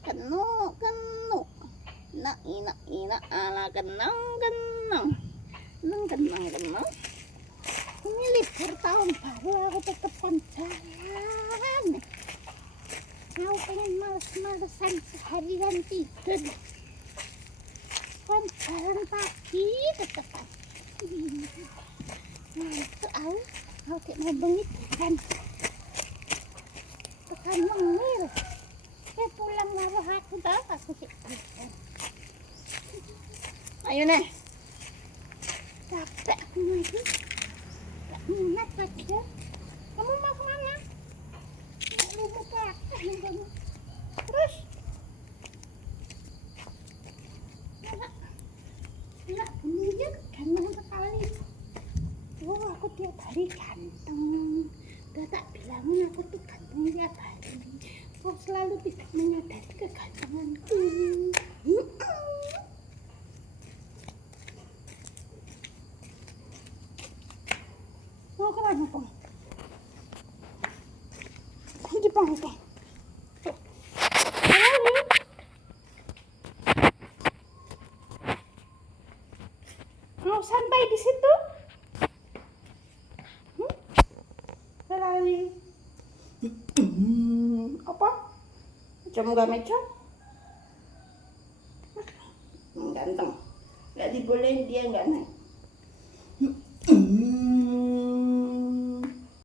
kenu kenu ina ala kenang kenang kenang. Ini libur tahun baru aku tetap jalan. Aku pengen males-malesan seharian tidur. Jalan pagi tetap ngantuk aku kayak mau bengit kan. Tekan mengil. Pulang ngaruh aku dah aku kayak ayo nih. Capek aku lagi. Gak minat lagi ya. Kamu mau kemana? Mau buka kamu. Terus enak bunyinya ganteng sekali. Oh aku tiap hari ganteng. Udah tak bilangin aku tuh ganteng tiap hari. Kok selalu tidak menyadari kegantenganku. Mau kemana Pong? Di Pong Pong. Mau sampai di situ? Lari. Apa? Macam gak macam? Ganteng. Gak dibolehin dia gak naik.